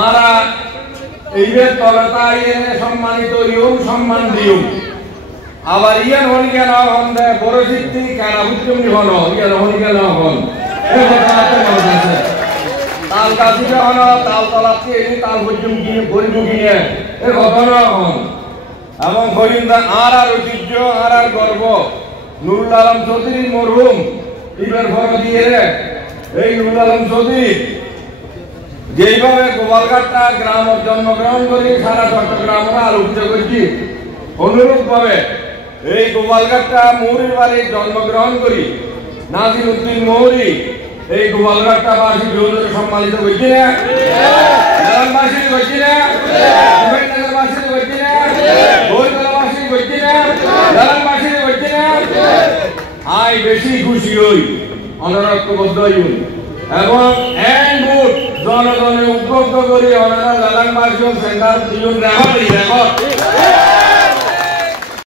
আরা এইবার তলতা ইয়ে সম্মানিত ইউম সম্মান দিও আবার ইয়ান হন কেন হন দে বড় শিক্ষি কেন উচ্চমনি হন ইয়ান হন কেন হন এই ঘটনাতে মনে আছে তাল কাছিটা হন তাল তলাতে এই তাল উচ্চম কি গরিব কিনে এই ঘটনা হন এবং হরিন্দা আর ঐতিহ্য আর গর্ব নুরুল আলম চৌধুরী মরহুম ইবার ফটো দিয়ে এই নুরুল আলম চৌধুরী যেইভাবে গোপালঘাটটা গ্রাম জন্মগ্রহণ করি সারা চট্টগ্রামে আলোকিত করছি অনুরূপ ভাবে এই গোপালঘাটটা মৌরির বাড়ি জন্মগ্রহণ করি নাজির উদ্দিন মৌরি এই গোপালঘাটটা বাসী বিরোধী সম্মানিত করছি না গ্রামবাসী করছি না বাসী করছি না বৈতলাবাসী করছি না গ্রামবাসী করছি না আই বেশি খুশি হই অনরক্তবদ্ধ হই এবং এন্ড জনগণের উপভোগ করি ওনারা জালানবাসী সেন্টার দুজন রেকর্ড